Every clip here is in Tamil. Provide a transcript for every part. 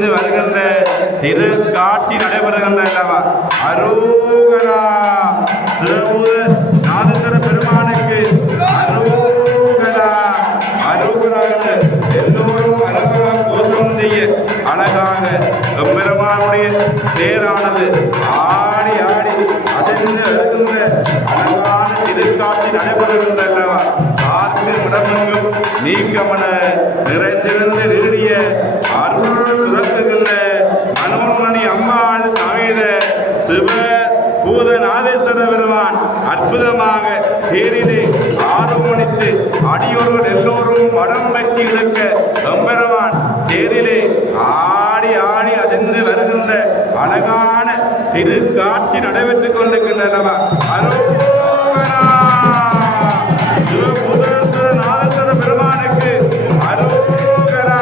அசைந்து வருகின்ற திரு காட்சி நடைபெறுகின்ற அல்லவா. அரோகரா சிவபூத நாதேஸ்வர பெருமானுக்கு அரோகரா அரோகரா என்று எல்லோரும் அரோகரா கோஷம் செய்ய அழகாக எம்பெருமானுடைய தேரானது ஆடி ஆடி அசைந்து வருகின்ற அழகான திருக்காட்சி நடைபெறுகின்ற அல்லவா. பார்த்து இடமெங்கும் நீக்கமன நிறைந்திருந்து நீடிய அருள் சுரக்குகின்ற மனோன்மணி அம்மாள் சமேத சிவ பூதநாதேஸ்வர பெருமான் அற்புதமாக தேரிலே ஆர்வமணித்து அடியோர்கள் எல்லோரும் மடம் பற்றி இழுக்க எம்பெருமான் தேரிலே ஆடி ஆடி அதிர்ந்து வருகின்ற அழகான திருக்காட்சி நடைபெற்றுக் கொண்டிருக்கின்றனவா. அரோகரா சிவபூதநாதேஸ்வர பெருமானுக்கு அரோகரா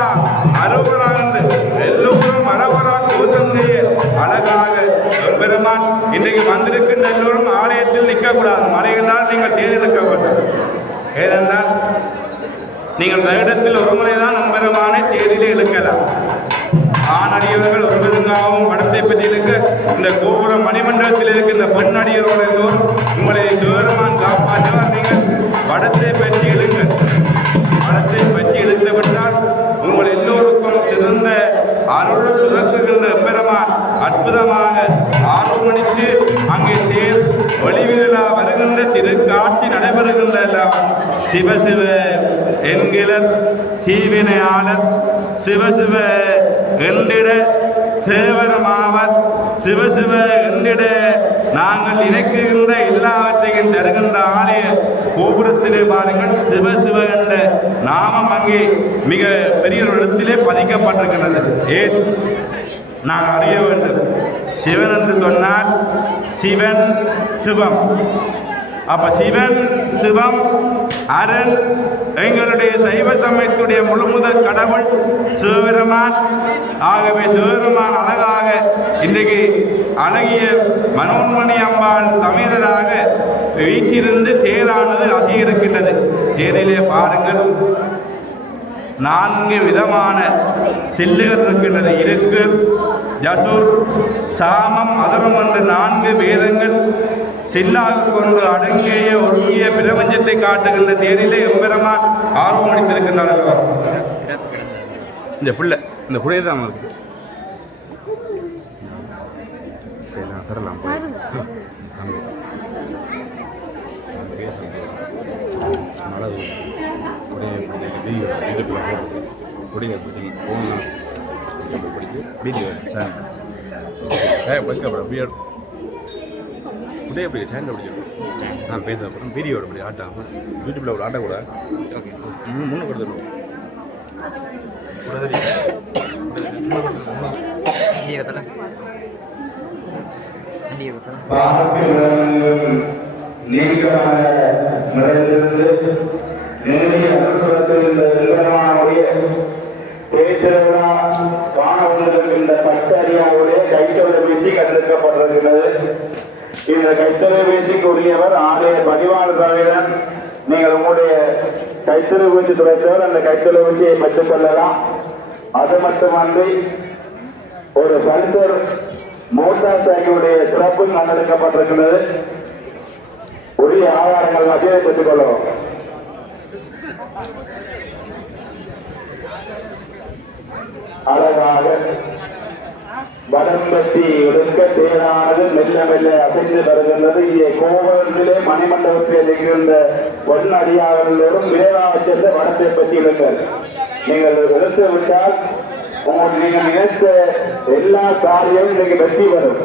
அரோகரா என்று எல்லோரும் அரோகரா கோஷம் செய்ய அழகாக பெருமான் இன்றைக்கு வந்திருக்கின்ற எல்லோரும் ஆலயத்தில் நிற்கக்கூடாது. மலையினால் நீங்கள் தேர் இழுக்கப்பட்டது. ஏனென்றால் நீங்கள் வருடத்தில் ஒரு முறைதான் எம்பெருமானை தேரிலே இழுக்கலாம். ஆணடியவர்கள் ஒரு பெருங்காவும் படத்தை பற்றி இழுக்க இந்த கோபுர மணிமண்டலத்தில் இருக்கின்ற பெண்ணடியவர்கள் எல்லோரும் உங்களை சிவபெருமான் காப்பாற்றுவார். நீங்கள் படத்தை பற்றி இழுங்கள். படத்தை பற்றி இழுத்து விட்டால் உங்கள் எல்லோருக்கும் சிறந்த அருள் சுதக்குகின்ற எம்பெருமான் அற்புதமாக ஆர்வமணித்து அங்கே தேர் ஒளிவிழா வருகின்ற திருக்காட்சி நடைபெறுகின்ற சிவசிவ என்கிற தீவினையாளர் சிவசிவ என்றிட சேவரமாவர் சிவசிவ என்றிட நாங்கள் இணைக்குகின்ற எல்லாவற்றையும் தருகின்ற ஆலய கோபுரத்திலே பாருங்கள் சிவசிவ என்ற நாமம் அங்கே மிக பெரிய ஒரு இடத்திலே பதிக்கப்பட்டிருக்கின்றது. ஏன் நாங்கள் அறிய வேண்டும். சிவன் என்று சொன்னால் சிவன் சிவம். அப்ப சிவன் சிவம் அரண் எங்களுடைய சைவ சமயத்துடைய முழுமுதல் கடவுள் சிவபெருமான். ஆகவே சிவபெருமான் அழகாக இன்றைக்கு அழகிய மனோன்மணி அம்பாள் சமேதராக வீட்டிலிருந்து தேரானது அசையிருக்கின்றது. தேரிலே பாருங்கள் 4 விதமான சில்லுகள் இருக்கின்றது. இருக்கு ஜசுர் சாமம் அதரம் என்ற 4 வேதங்கள் சில்லாக கொண்டு அடங்கிய ஒழுங்கிய பிரபஞ்சத்தை காட்டுகின்ற தேரிலே எம்பெருமான் ஆர்வமளித்திருக்கின்றார்கள். இந்த பிள்ளை தான் இருக்கு. தரலாம் உடைய அப்படி சேனல் பிடிக்கணும். நான் பேச அப்புறம் வீடியோட அப்படி ஆட்டாமல் யூடியூப்பில் ஒரு ஆட்ட கூட ஓகே முன்னே கொடுத்துருவோம். கைத்தொலைபேசி கண்டெடுக்கப்பட்டிருக்கிறது. இந்த கைத்தொலைபேசிக்கு உரியவர் ஆலய பதிவாளர் தலைவன். நீங்கள் உங்களுடைய கைத்தொலைபேசி துறைத்தவர் அந்த கைத்தொலைபேசியை பெற்றுக் கொள்ளலாம். அது மட்டுமன்றி ஒரு பல்சர் மோட்டார் சைக்கிளுடைய சிறப்பு கண்டெடுக்கப்பட்டிருக்கிறது. உரிய ஆதாரங்கள் மத்தியை பெற்றுக் கொள்ளலாம். அழகாக வடம்பட்டி ஒடுக்க தேரானது மெல்ல மெல்ல அசைந்து வருகின்றது. இங்கே கோபுரத்திலே மணிமண்டபத்தில் இருக்கின்ற பொன்னடியாளர்களும் வேளாச்சந்த வடத்தை பற்றி இருங்கள். நீங்கள் எடுத்து விட்டால் உங்களுக்கு நீங்கள் நினைத்த எல்லா காரியமும் இன்னைக்கு வெற்றி வரும்.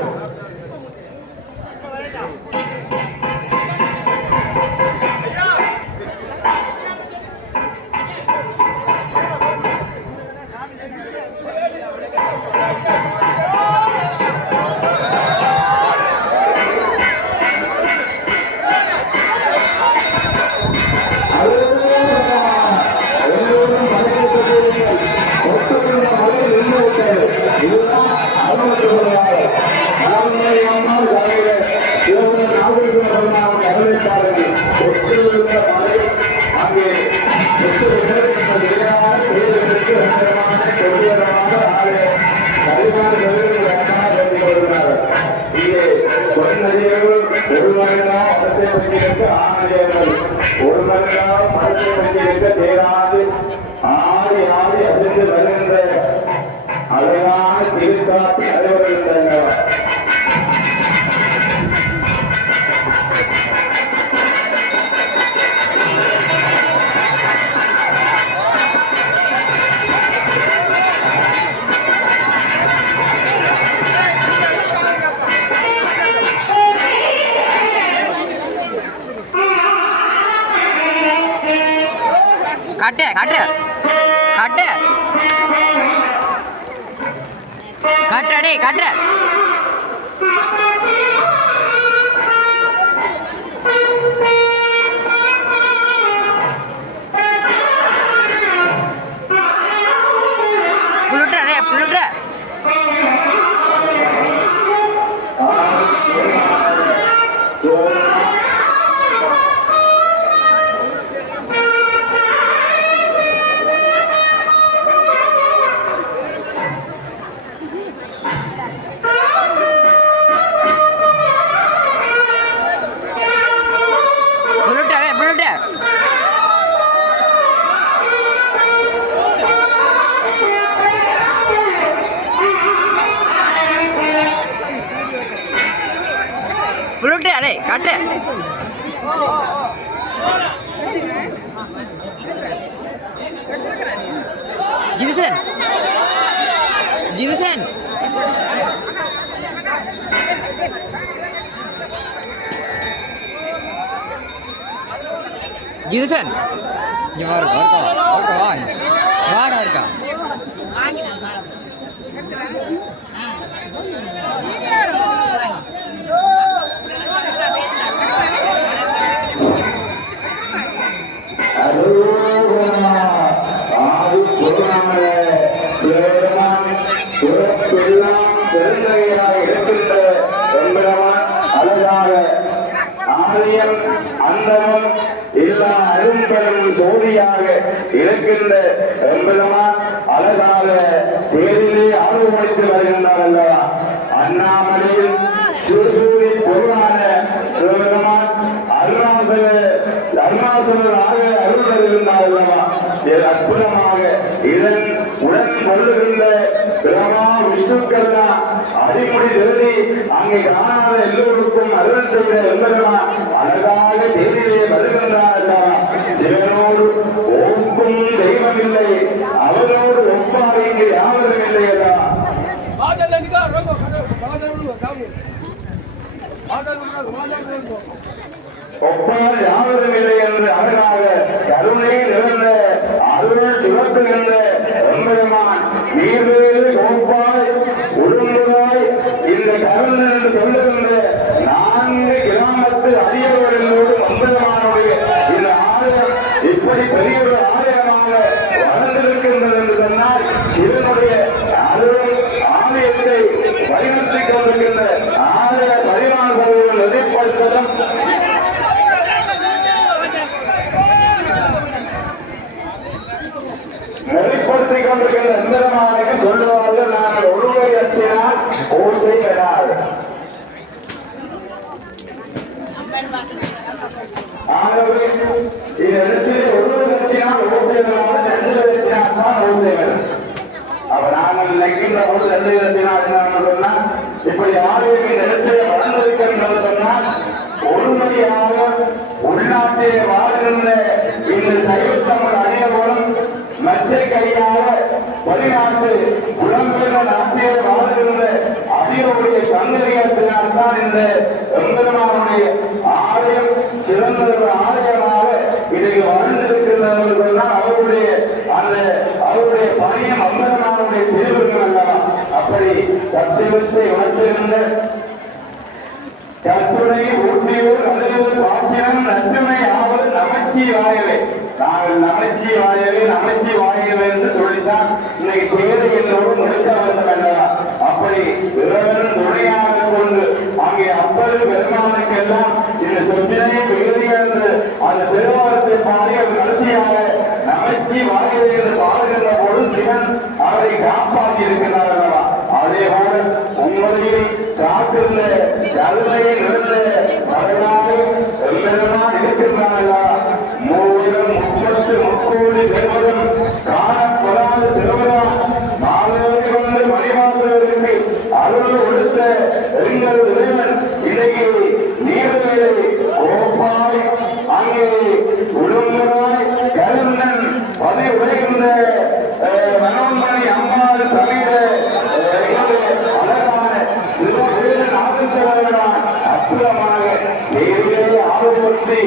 இதுதான் படத்திற்கு ஆணையர்கள் ஒரு மனிதாக படத்தை பற்றியிருக்க தேராது ஆடி ஆடி அதிர்ந்து வருகின்ற அழகான திருக்காட்சி அலுவலர்கள் காட்டு காட்டு காட்டு காட்டு காட்டு புலுட்ட புலுட்ட புலுட்டு அடே காட்டு ஜிதுசன் ஜிதுசன் ஜிதுசன் இங்க வாடா இருக்கா அந்தமும் எல்லா அரும்பெரும் சோதியாக இருக்கின்ற எம்பெருமான் அழகாக தேரிலே ஆர்வமளித்து வருகின்றார் அல்லவா. அண்ணாமலையில் சுறுசூரி பொருளான சிவபெருமான் அருணாசலராக அருள் வருகின்றார் அல்லவா. அற்புதமாக இதன் உடன் கொள்ளுகின்ற பிரமா விஷ்ணுக்கெல்லாம் அடிமுடி எழுதி அங்கே காணாத எல்லோருக்கும் அருள் செய்த எம்பெருமான் அழகாக தேரிலே வருகின்றார் அல்லவா. சிவனோடு ஒப்பும் தெய்வமில்லை, அவனோடு ஒப்பாக இங்கு யாவரும் இல்லையதா. ஒப்பால் யாவரும் இல்லை என்று அழகாக கருணை நிறைந்த அருள் சுரத்துகின்ற எம்பெருமான் நீர்வேறு கோப்பாய் உடும்புகாய் இந்த கருணை என்று சொல்லுகின்ற 4 கிராமத்து அடியவர்களோடு எம்பெருமானுடைய இந்த ஆலயம் இப்படி பெரிய ஒரு ஆலயமாக வளர்ந்திருக்கின்றது என்று சொன்னால் இதனுடைய அருள் ஆலயத்தை வழிநடத்திக் கொண்டிருக்கின்ற ஆலய பரிமாணங்கள் நெறிப்படுத்தலும் நெறிப்படுத்திக் கொண்டிருக்கின்ற எந்திரமானுக்கு சொல்லுவார்கள், நாங்கள் ஒருவரை அச்சினால் ஓசை பெறாது. ஆகவே இடத்திலே ஒருவர் அச்சினால் ஓசை பெறாமல் 2 அச்சினால் தான் ஓசை பெறும். அப்ப நாங்கள் நினைக்கின்ற போது 2 அச்சினால் என்ன சொன்னால் இப்படி ஆலயம் இந்த இடத்திலே வளர்ந்திருக்கின்றது சொன்னால் ஒருமுறையாக உள்நாட்டிலே வாழ்கின்ற இந்த சைவத்தமிழ் அனைவரும் மற்ற கையாக வெளிநாட்டு புலம்பெயர்ந்த நாட்டிலே வாழ்கின்ற அடியோடைய சந்ததியத்தினால்தான் இந்த எம்பெருமானுடைய ஆலயம் சிறந்த ஒரு ஆலயமாக இதை வாழ்ந்திருக்கிறது சொன்னால் அவருடைய பணியும் எம்பெருமானுடைய பிரிவுகள் அல்லவா. அப்படி தத்துவத்தை உணர்த்துகின்ற கற்பனை ஊட்டியூர் அலுவல் பாக்கியம் நச்சுமை ஆவது நமச்சிவாயவே. நாங்கள் நமச்சிவாயவே என்று சொல்லித்தான் இன்னைக்கு தேவை எல்லோரும் முடிக்க வேண்டும் அல்லவா. அப்படி இறைவன் துணையாக கொண்டு அங்கே அப்பரும் பெருமானுக்கெல்லாம் இந்த சொத்தினை வேதிய என்று அந்த திருவாரத்தை பாடி அவர் கடைசியாக நமச்சிவாயவே என்று பாடுகின்ற போது சிவன் அவரை காப்பாற்றி இருக்கிறார் அல்லவா. அதே போல உண்மையில் காத்திருந்த கருணையை நிறுத்த அழகாக எம்பெருமான் ஆரோக்கியத்தை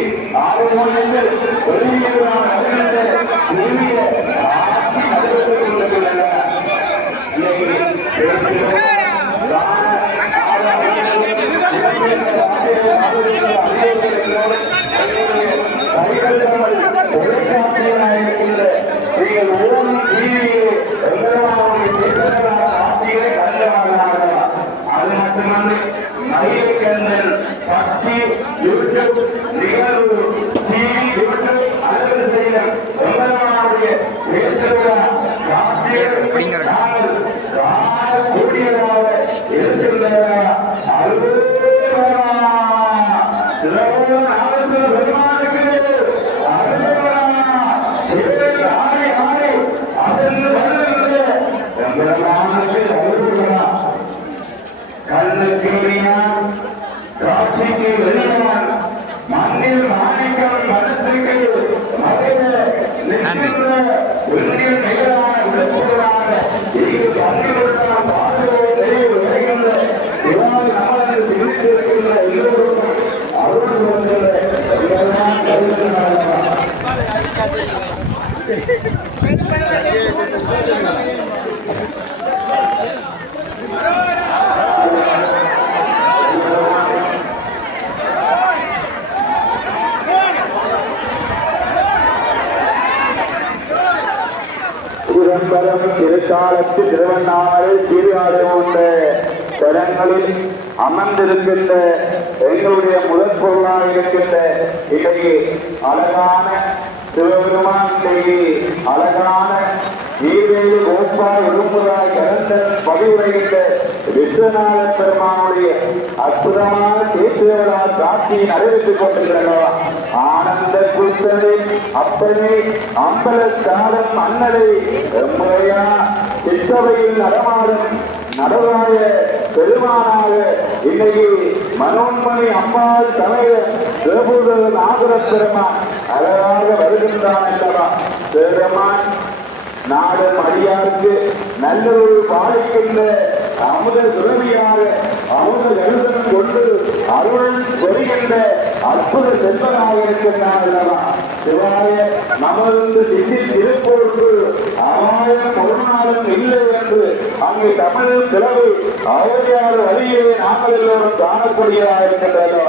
ஆரோக்கியத்தை வெளியேறான நீங்கள் ஓடும் ஆட்சிகளை கண்டவாங்க. அது மட்டுமல்ல மயிலக்கண்ணன் பக்தி யூடியூப் நிகழ்வு டிவி யூடியூப் அலுவல் செய்ய உங்களுடைய கூடியதாக இருக்கின்றன. காட்சிக்கு வெளியான் மண்ணில் மாணிக்கம் மனசுக்கு உண்மையில் நிகழான விழுப்புகளாக இங்கு பங்கிலுள்ள பாதுகாப்பு தெளிவு வருகின்ற இவ்வாறு நமது சிந்தித்திருக்கின்ற எல்லோருக்கும் அருள் வருகின்ற இதெல்லாம் கருதுகிறார்கள். சிதம்பரம் திருக்காலத்து திருவண்ணாமலை சீர்காழி போன்ற தலங்களில் அமர்ந்திருக்கின்ற எங்களுடைய முதற் பொருளாக இருக்கின்ற இன்றைக்கு அழகான சிவபெருமான் இன்றைக்கு அழகான ஈவேலு கோப்பால் விரும்புகிறாய் கலந்த பதிவுரைகின்ற விஸ்வநாத பெருமானுடைய அற்புதமான தேசியவிழா காட்சியை நிறைவேற்றிக் கொண்டிருக்கிறோம். ஆனந்த குத்தனை அப்பனே அம்பல சாதம் அன்னரை எம்மையா சிற்றவையில் நடமாடும் நடவாய பெருமானாக இன்னைக்கு மனோன்மணி அம்பாள் தலைவர் சிவபூத நாகர பெருமான் அழகாக வருகின்றான் அல்லவா. பெருமான் நாடும் அடியாருக்கு நல்லொரு பாலிக்கின்ற அமுத சுரவியாக அமுத எழுதம் கொண்டு அருள் வருகின்ற அற்புத செல்வனாக இருக்கின்றான். சிவாய நமது திசை திருப்போருக்கு ஆயிரம் ஒரு நாளும் இல்லை என்று அங்கு தமிழ் சிலவு அவையாறு வழியை நாங்கள் எல்லோரும் காணக்கூடியதாக இருக்கின்றன.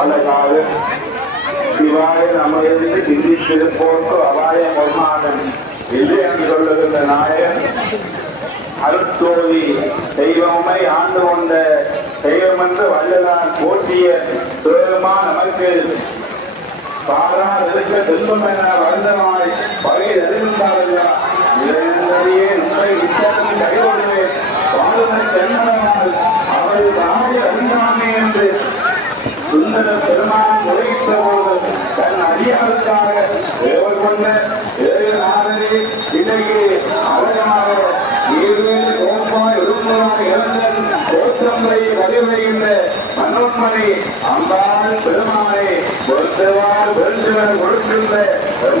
அழகாக சிவாய நமது சிந்தித்திருப்போர்க்கு அபாய மர்மாதன் இல்லை என்று சொல்லுகின்ற நாயகன் அருட்சோதி தெய்வமை ஆண்டு கொண்ட தெய்வம் என்று வல்லதான் போற்றிய சிவபெருமா நமக்கு பாரால் இருக்க செல்வம் என வளர்ந்தமாய் பகை அறிந்தார்களா இளைஞரையே நம்மை விசாரணை கைவிடுவேன் வாழ்மை சென்மனால் அவள் தாய் அறிந்தானே என்று சுந்தர பெருமான் முறையிட்ட போது தன் அடியாருக்காக தேவர் கொண்ட ஏழு நாதனே இன்றைக்கு அழகாக ஏழு கோப்பாய் இருப்பதாய் இழந்தன் கோத்தம்பை வலிமைகின்ற மனோன்மணி அம்பாள் பெருமானை பொறுத்தவாறு பெருந்தவர் கொடுக்கின்ற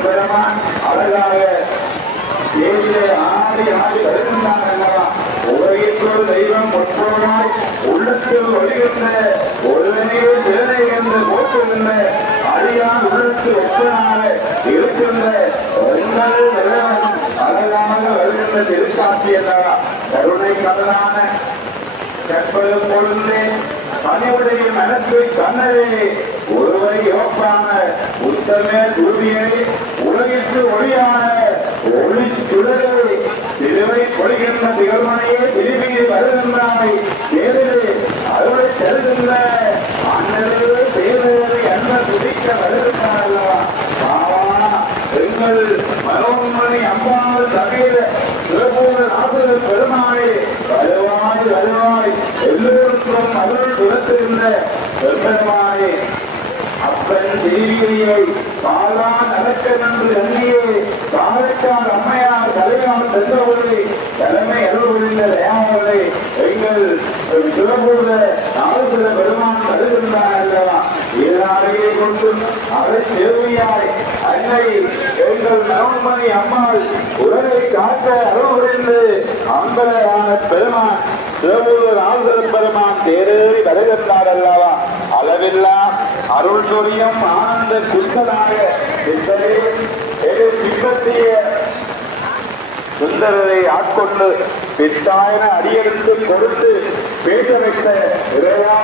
பெருமான் அழகாக ஏழிலே ஆடி ஆடி வருகின்றான் அல்லவா. உலகிற்கொரு தெய்வம் ஒற்றோனாய் உள்ளத்தில் ஒளிகின்ற ஒருவனே சேனை என்று போற்றுகின்ற அடியான் உள்ளத்து ஒற்றனாக இருக்கின்ற அழகாக வருகின்ற திருக்காட்சி அல்லவா. கருணை கடலான கற்பது பொழுதே பணிவுடைய மனத்தை கண்ணரே ஒருவரை யோப்பான உத்தமே தூவியை உலகிற்கு ஒளியான சுடரே திருவை பொழிகின்ற திகழ்மனையே திரும்பி வருகின்றாய் தேரிலே அறுவடை செல்கின்ற அண்ணலே தேவரை அண்ண துடிக்க வருகின்றார் அல்லவா எங்கள் மனோன்மணி அம்பாள் தகையில சிறப்போடு ஆசிரியர் பெருமாளே வருவாய் வருவாய் எல்லோருக்கும் அருள் துரத்துகின்ற பெருமாளே அப்பன் தேவியை பாலான் அடக்கமென்று எண்ணியே காரைக்கால் அம்மையார் தலையான் சென்றவர்களே தலைமை அருள் புரிந்த தயாவர்களே எங்கள் சிறப்போட நாளுகிற பெருமான் வருகின்றார் அல்லவா இதனாலேயே கொண்டும் அதை தேவையாய் அன்னை எங்கள் நவமணி அம்மாள் உடலை காக்க அருள் புரிந்து அம்பலையான பெருமான் சிவபூர் ஆசிரியர் பெருமான் தேரேறி வருகின்றார் அல்லவா அளவில்லா அருள் சொரியம் ஆனந்த குத்தனாக சிப்பத்திய சுந்தரரை ஆட்கொண்டு பித்தாயன அடியெடுத்து கொடுத்து பேச வைத்த இறைவா